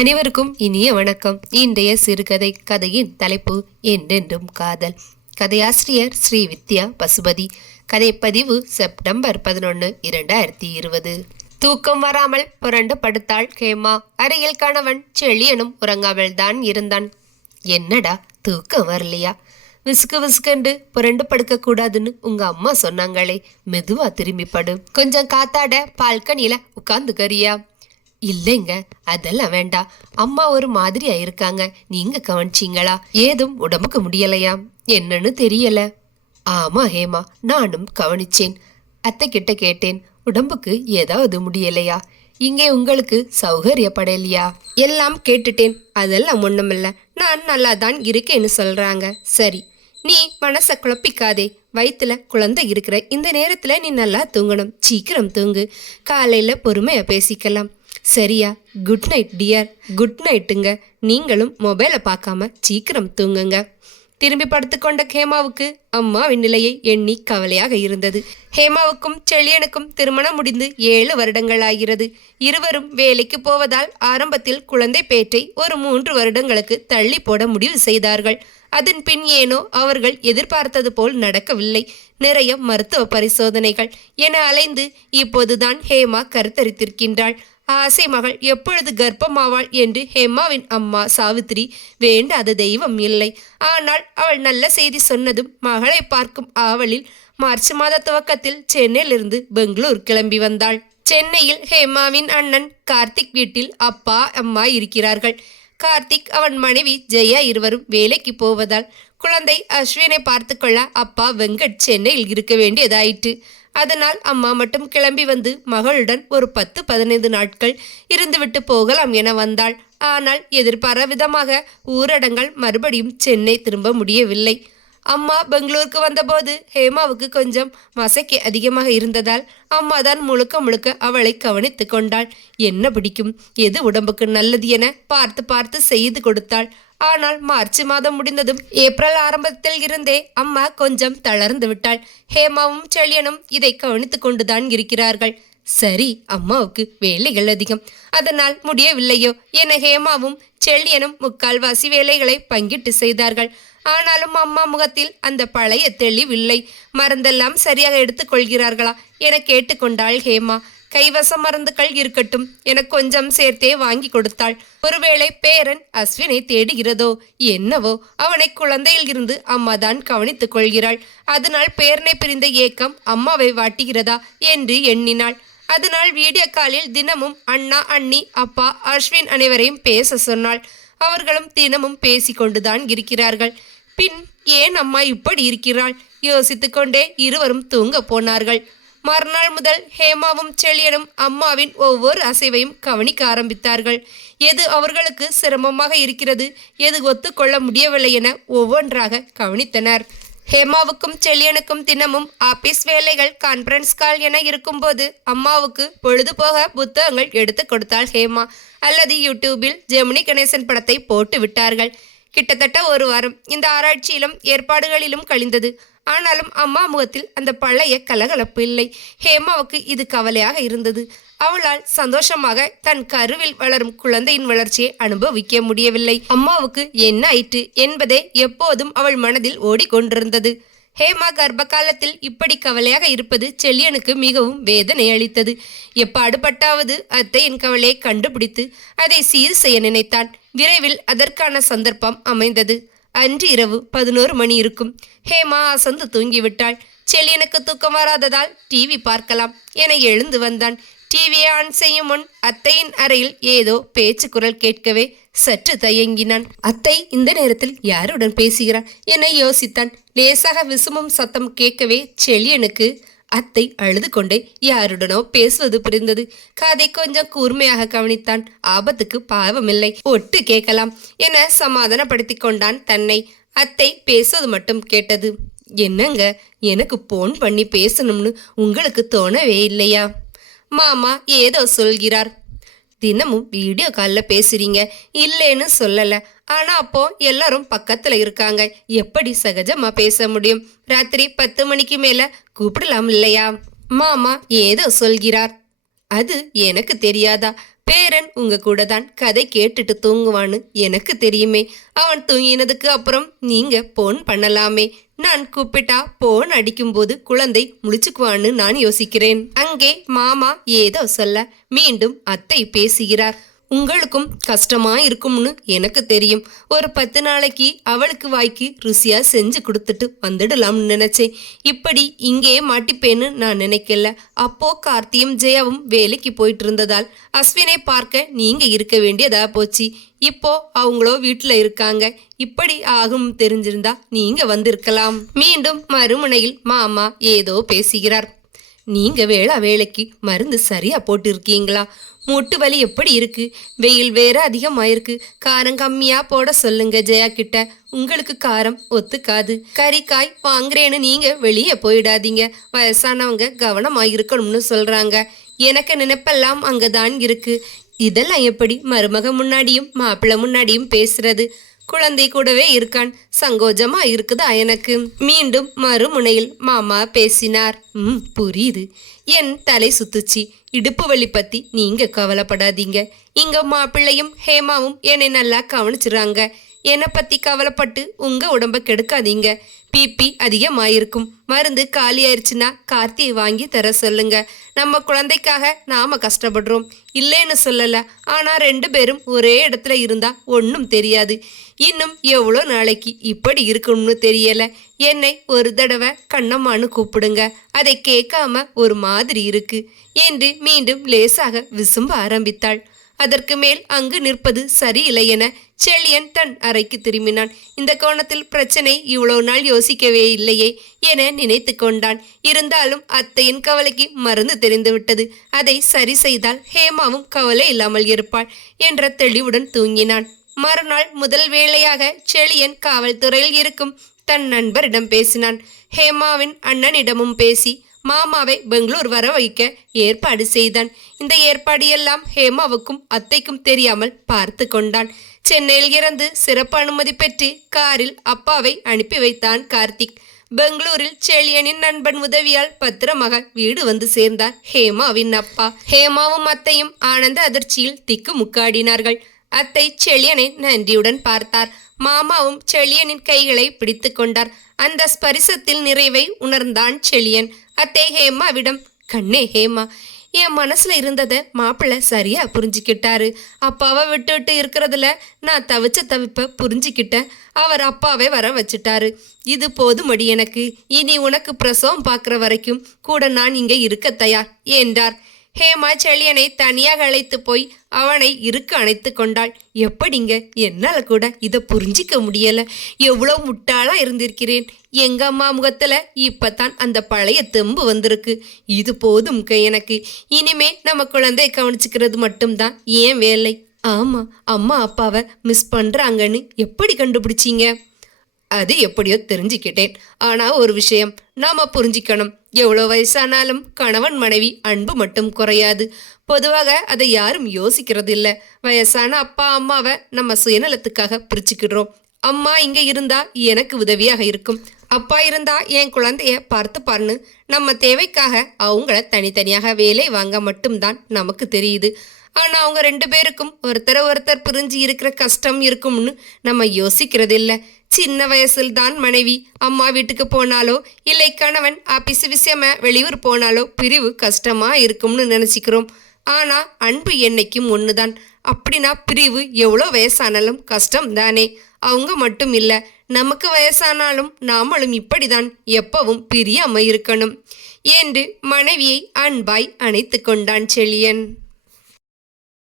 அனைவருக்கும் இனிய வணக்கம். இன்றைய சிறுகதை கதையின் தலைப்பு என்றென்றும் காதல் கதையாசிரியர் ஸ்ரீ வித்யா பசுபதி. கதைப்பதிவு செப்டம்பர் பதினொன்று இரண்டாயிரத்தி இருபது. தூக்கம் வராமல் புரண்டு படுத்தாள் ஹேமா. அறையில் கணவன் செழியனும் உறங்காமல் தான் இருந்தான். என்னடா தூக்கம் வரலையா? விசுக்கு விசுக்கண்டு புரண்டு படுக்க கூடாதுன்னு உங்க அம்மா சொன்னாங்களே. மெதுவா திரும்பி படு. கொஞ்சம் காத்தாட பால்கனியில கறியா இல்லைங்க அதெல்லாம் வேண்டாம். அம்மா ஒரு மாதிரியா இருக்காங்க நீங்க கவனிச்சீங்களா? ஏதும் உடம்புக்கு முடியலையா? என்னன்னு தெரியல. ஆமா ஹேமா நானும் கவனிச்சேன். அத்தை கிட்ட கேட்டேன் உடம்புக்கு ஏதாவது முடியலையா? இங்கே உங்களுக்கு சௌகரியப்படலையா எல்லாம் கேட்டுட்டேன். அதெல்லாம் ஒண்ணுமில்ல. நான் நல்லா தான் இருக்கேன்னு சொல்றாங்க. சரி நீ மனச குழப்பிக்காதே. வயிற்றுல குழந்தை இருக்கிற இந்த நேரத்துல நீ நல்லா தூங்கணும். சீக்கிரம் தூங்கு. காலையில பொறுமையா பேசிக்கலாம். சரியா? குட் நைட் டியர் குட் நைட்டுங்க நீங்களும் மொபைலை பார்க்காம சீக்கிரம் தூங்குங்க. திரும்பி படுத்துக்கொண்ட ஹேமாவுக்கு அம்மாவின் நிலையை எண்ணி கவலையாக இருந்தது. ஹேமாவுக்கும் செழியனுக்கும் திருமணம் முடிந்து ஏழு வருடங்கள் ஆகிறது. இருவரும் வேலைக்கு போவதால் ஆரம்பத்தில் குழந்தை பேற்றை ஒரு மூன்று வருடங்களுக்கு தள்ளி போட முடிவு செய்தார்கள். அதன் பின் ஏனோ அவர்கள் எதிர்பார்த்தது போல் நடக்கவில்லை. நிறைய மருத்துவ பரிசோதனைகள் என அலைந்து இப்போதுதான் ஹேமா கருத்தரித்திருக்கின்றாள். ஆசை மகள் எப்பொழுது கர்ப்பமாவாள் என்று ஹேமாவின் அம்மா சாவித்திரி வேண்டாத தெய்வம் இல்லை. ஆனால் அவள் நல்ல செய்தி சொன்னதும் மகளை பார்க்கும் ஆவலில் மார்ச் மாத துவக்கத்தில் சென்னையிலிருந்து பெங்களூர் கிளம்பி வந்தாள். சென்னையில் ஹேமாவின் அண்ணன் கார்த்திக் வீட்டில் அப்பா அம்மா இருக்கிறார்கள். கார்த்திக் அவன் மனைவி ஜெயா இருவரும் வேலைக்கு போவதால் குழந்தை அஸ்வினை பார்த்து கொள்ள அப்பா வெங்கட் சென்னையில் இருக்க வேண்டியதாயிற்று. அதனால் அம்மா மட்டும் கிளம்பி வந்து மகளுடன் ஒரு பத்து பதினைந்து நாட்கள் இருந்துவிட்டு போகலாம் என வந்தாள். ஆனால் எதிர்பாராத விதமாக ஊரடங்கள் மறுபடியும் சென்னை திரும்ப முடியவில்லை. அம்மா பெங்களூருக்கு வந்தபோது ஹேமாவுக்கு கொஞ்சம் மசக்கி அதிகமாக இருந்ததால் அம்மா தான் முழுக்க முழுக்க அவளை கவனித்து கொண்டாள். என்ன பிடிக்கும்? எது உடம்புக்கு நல்லது என பார்த்து பார்த்து செய்து கொடுத்தாள். ஆனால் மார்ச் மாதம் முடிந்ததும் ஏப்ரல் ஆரம்பத்தில் இருந்தே அம்மா கொஞ்சம் தளர்ந்து விட்டாள். ஹேமாவும் செழியனும் இதை கவனித்து கொண்டுதான் இருக்கிறார்கள். சரி அம்மாவுக்கு வேலைகள் அதிகம். அதனால் முடியவில்லையோ என ஹேமாவும் செல்லியனும் முக்கால்வாசி வேலைகளை பங்கிட்டு செய்தார்கள். ஆனாலும் அம்மா முகத்தில் அந்த பழைய தெளிவில்லை. மருந்தெல்லாம் சரியாக எடுத்துக்கொள்கிறார்களா என கேட்டுக்கொண்டாள் ஹேமா. கைவச மருந்துகள் இருக்கட்டும் என கொஞ்சம் சேர்த்தே வாங்கி கொடுத்தாள். ஒருவேளை பேரன் அஸ்வினை தேடுகிறதோ என்னவோ அவனை குழந்தையில் இருந்து அம்மாதான் கவனித்துக் கொள்கிறாள். அதனால் பேரனை பிரிந்த ஏக்கம் அம்மாவை வாட்டுகிறதா என்று எண்ணினாள். அதனால் வீடியோ காலில் தினமும் அண்ணா அண்ணி அப்பா அஸ்வின் அனைவரையும் பேச சொன்னாள். அவர்களும் தினமும் பேசிக்கொண்டுதான் இருக்கிறார்கள். பின் ஏன் அம்மா இப்படி இருக்கிறாள்? யோசித்துக்கொண்டே இருவரும் தூங்க போனார்கள். மறுநாள் முதல் ஹேமாவும் செழியனும் அம்மாவின் ஒவ்வொரு அசைவையும் கவனிக்க ஆரம்பித்தார்கள். எது அவர்களுக்கு சிரமமாக இருக்கிறது எது ஒத்துக்கொள்ள முடியவில்லை என ஒவ்வொன்றாக கவனித்தனர். ஹேமாவுக்கும் செழியனுக்கும் தினமும் ஆபீஸ் வேலைகள் கான்ஃபரன்ஸ் கால் என இருக்கும்போது அம்மாவுக்கு பொழுதுபோக புத்தகங்கள் எடுத்து கொடுத்தாள் ஹேமா. அல்லது யூடியூபில் ஜெமினி கணேசன் படத்தை போட்டு விட்டார்கள். கிட்டத்தட்ட ஒரு வாரம் இந்த ஆராய்ச்சியிலும் ஏற்பாடுகளிலும் கழிந்தது. ஆனாலும் அம்மா முகத்தில் அந்த பழைய கலகலப்பு இல்லை ஹேமாவுக்கு இது கவலையாக இருந்தது. அவளால் சந்தோஷமாக தன் கருவில் வளரும் குழந்தையின் வளர்ச்சியை அனுபவிக்க முடியவில்லை. அம்மாவுக்கு என்ன ஆயிற்று என்பதே எப்போதும் அவள் மனதில் ஓடிக்கொண்டிருந்தது. ஹேமா கர்ப்ப காலத்தில் இப்படி கவலையாக இருப்பது செல்லியனுக்கு மிகவும் வேதனை அளித்தது. எப்பாடுபட்டாவது அத்தையின் கவலையை கண்டுபிடித்து அதை சீர் செய்ய நினைத்தான். விரைவில் அதற்கான சந்தர்ப்பம் அமைந்தது. அன்று இரவு பதினோரு மணி இருக்கும். ஹேமா அசந்து தூங்கிவிட்டாள். செல்லியனுக்கு தூக்கம் வராததால் டிவி பார்க்கலாம் என எழுந்து வந்தான். டிவியை ஆன் செய்யும் முன் அத்தையின் அறையில் ஏதோ பேச்சு குரல் கேட்கவே சற்று தயங்கினான். அத்தை இந்த நேரத்தில் யாருடன் பேசுகிறார்? என யோசித்தான். லேசாக விசுமும் சத்தம் கேட்கவே செழியனுக்கு அத்தை அழுது கொண்டே யாருடனோ பேசுவது புரிந்தது. கதை கொஞ்சம் கூர்மையாக கவனித்தான். ஆபத்துக்கு பாவமில்லை. ஒட்டு கேட்கலாம் என சமாதானப்படுத்தி கொண்டான் தன்னை. அத்தை பேசுவது மட்டும் கேட்டது. என்னங்க? எனக்கு போன் பண்ணி பேசணும்னு உங்களுக்கு தோணவே இல்லையா? மாமா ஏதோ சொல்கிறார். தினமும் வீடியோ காலில் பேசுறீங்க. இல்லைன்னு சொல்லலை. ஆனால் அப்போ எல்லாரும் பக்கத்தில் இருக்காங்க. எப்படி சகஜமாக பேச முடியும்? ராத்திரி பத்து மணிக்கு மேலே கூப்பிடலாம் இல்லையா? மாமா ஏதோ சொல்கிறார். அது எனக்கு தெரியாதா? பேரன் உங்க கூட தான் கதை கேட்டுட்டு தூங்குவான்னு எனக்கு தெரியுமே. அவன் தூங்கினதுக்கு அப்புறம் நீங்க போன் பண்ணலாமே. நான் கூப்பிட்டா போன் அடிக்கும்போது குழந்தை முழிச்சுக்குவான்னு நான் யோசிக்கிறேன். அங்கே மாமா ஏதோ சொல்ல மீண்டும் அத்தை பேசுகிறார். உங்களுக்கும் கஷ்டமா இருக்கும்னு எனக்கு தெரியும். ஒரு பத்து நாளைக்கு அவளுக்கு வாய்க்கு ருசியா செஞ்சு கொடுத்துட்டு வந்துடலாம்னு நினைச்சேன். இப்படி இங்கேயே மாட்டிப்பேன்னு நான் நினைக்கல. அப்போ கார்த்தியும் ஜெயாவும் வேலைக்கு போயிட்டு இருந்ததால் அஸ்வினை பார்க்க நீங்க இருக்க வேண்டியதா போச்சு. இப்போ அவங்களோ வீட்டுல இருக்காங்க. இப்படி ஆகும் தெரிஞ்சிருந்தா நீங்க வந்திருக்கலாம். மீண்டும் மறுமுனையில் மாமா ஏதோ பேசுகிறார். நீங்க வேளா வேலைக்கு மருந்து சரியா போட்டிருக்கீங்களா? மூட்டு வலி எப்படி இருக்கு? வெயில் வேற அதிகமாயிருக்கு. காரம் கம்மியா போட சொல்லுங்க ஜெயா கிட்ட. உங்களுக்கு காரம் ஒத்துக்காது. கறிக்காய் வாங்குறேன்னு நீங்க வெளியே போயிடாதீங்க. வயசானவங்க கவனமா இருக்கணும்னு சொல்றாங்க. எனக்கு நினைப்பெல்லாம் அங்கதான் இருக்கு. இதெல்லாம் எப்படி மருமக முன்னாடியும் மாப்பிள்ளை முன்னாடியும் பேசுறது? குழந்தை கூடவே இருக்கான். சங்கோஜமா இருக்குதா எனக்கு? மீண்டும் மறுமுனையில் மாமா பேசினார். ம் புரியுது. என் தலை சுத்துச்சு. இடுப்பு வலி பத்தி நீங்க கவலைப்படாதீங்க. இங்க மாப்பிள்ளையும் ஹேமாவும் என்னை நல்லா கவனிச்சுறாங்க. என்னை பற்றி கவலைப்பட்டு உங்கள் உடம்ப கெடுக்காதீங்க. பிபி அதிகமாயிருக்கும். மருந்து காலியாயிருச்சுன்னா கார்த்தியை வாங்கி தர சொல்லுங்க. நம்ம குழந்தைக்காக நாம் கஷ்டப்படுறோம். இல்லைன்னு சொல்லலை. ஆனால் ரெண்டு பேரும் ஒரே இடத்துல இருந்தால் ஒன்றும் தெரியாது. இன்னும் எவ்வளோ நாளைக்கு இப்படி இருக்கணும்னு தெரியலை. என்னை ஒரு தடவை கண்ணம்மான்னு கூப்பிடுங்க. அதை கேட்காம ஒரு மாதிரி இருக்கு. என்று மீண்டும் லேசாக விசும்ப ஆரம்பித்தாள். அதற்கு மேல் அங்கு நிற்பது சரியில்லை என செழியன் தன் அறைக்கு திரும்பினான். இந்த கோணத்தில் பிரச்சனை இவ்வளோ நாள் யோசிக்கவே இல்லையே என நினைத்து கொண்டான். இருந்தாலும் அத்தையின் கவலைக்கு மருந்து தெரிந்துவிட்டது அதை சரி செய்தால் ஹேமாவும் கவலை இல்லாமல் இருப்பாள் என்ற தெளிவுடன் தூங்கினான். மறுநாள் முதல் வேளையாக செழியன் காவல்துறையில் இருக்கும் தன் நண்பரிடம் பேசினான். ஹேமாவின் அண்ணனிடமும் பேசி மாமாவை பெங்களூர் வர வைக்க ஏற்பாடு செய்தான். இந்த ஏற்பாடு எல்லாம் ஹேமாவுக்கும் அத்தைக்கும் தெரியாமல் பார்த்து கொண்டான். சென்னையில் இருந்து சிறப்பு அனுமதி பெற்று காரில் அப்பாவை அனுப்பி வைத்தான் கார்த்திக். பெங்களூரில் செழியனின் நண்பன் உதவியால் பத்திரமாக வீடு வந்து சேர்ந்தார் ஹேமாவின் அப்பா. ஹேமாவும் அத்தையும் ஆனந்த அதிர்ச்சியில் திக்கு முக்காடினார்கள். அத்தை செழியனை நன்றியுடன் பார்த்தார். மாமாவும் செழியனின் கைகளை பிடித்து கொண்டார். அந்த ஸ்பரிசத்தில் நிறைவை உணர்ந்தான் செழியன். அத்தே ஹேமாவிடம் கண்ணே ஹேமா என் மனசுல இருந்ததை மாப்பிள்ளை சரியா புரிஞ்சுக்கிட்டாரு. அப்பாவை விட்டு விட்டு இருக்கிறதுல நான் தவிச்ச தவிப்ப புரிஞ்சுக்கிட்டேன். அவர் அப்பாவை வர வச்சுட்டாரு. இது போதுமடி எனக்கு. இனி உனக்கு பிரசவம் பார்க்குற வரைக்கும் கூட நான் இங்கே இருக்க தயார் என்றார். ஹேமா செழியனை தனியாக அழைத்து போய் அவனை இருக்க அணைத்து கொண்டாள். எப்படிங்க? என்னால் கூட இதை புரிஞ்சிக்க முடியல. எவ்வளோ முட்டாளா இருந்திருக்கிறேன். எங்க அம்மா முகத்துல இப்பதான் அந்த பழைய தெம்பு வந்திருக்கு. இது போதும் எனக்கு. இனிமே நம்ம குழந்தைய கவனிச்சுக்கிறது மட்டும்தான் ஏன் வேலை? ஆமா அம்மா அப்பாவை மிஸ் பண்றாங்கன்னு. எப்படி கண்டுபிடிச்சீங்க? அது எப்படியோ தெரிஞ்சுக்கிட்டேன். ஆனா ஒரு விஷயம் நாம புரிஞ்சிக்கணும். எவ்வளோ வயசானாலும் கணவன் மனைவி அன்பு மட்டும் குறையாது. பொதுவாக அதை யாரும் யோசிக்கிறது இல்லை வயசான அப்பா அம்மாவை நம்ம சுயநலத்துக்காக பிரிச்சுக்கிடுறோம். அம்மா இங்க இருந்தா எனக்கு உதவியாக இருக்கும். அப்பா இருந்தா என் குழந்தைய பார்த்து பாருன்னு நம்ம தேவைக்காக அவங்கள தனித்தனியாக வேலை வாங்க மட்டும்தான் நமக்கு தெரியுது. ஆனா அவங்க ரெண்டு பேருக்கும் ஒருத்தரை ஒருத்தர் பிரிஞ்சு இருக்கிற கஷ்டம் இருக்கும்னு நம்ம யோசிக்கிறதில்ல. சின்ன வயசில் தான் மனைவி அம்மா வீட்டுக்கு போனாலோ இல்லை கணவன் ஆபீஸ் விஷயமா வெளியூர் போனாலோ பிரிவு கஷ்டமா இருக்கும்னு நினைச்சுக்கிறோம். ஆனா அன்பு என்னைக்கும் ஒண்ணுதான். அப்படின்னா பிரிவு எவ்வளோ வயசானாலும் கஷ்டம் தானே அவங்க மட்டும் இல்ல நமக்கு வயசானாலும் நாமளும் இப்படிதான் எப்பவும் பிரியாம இருக்கணும். என்று மனைவியை அன்பாய் அணைத்து கொண்டான் செழியன்.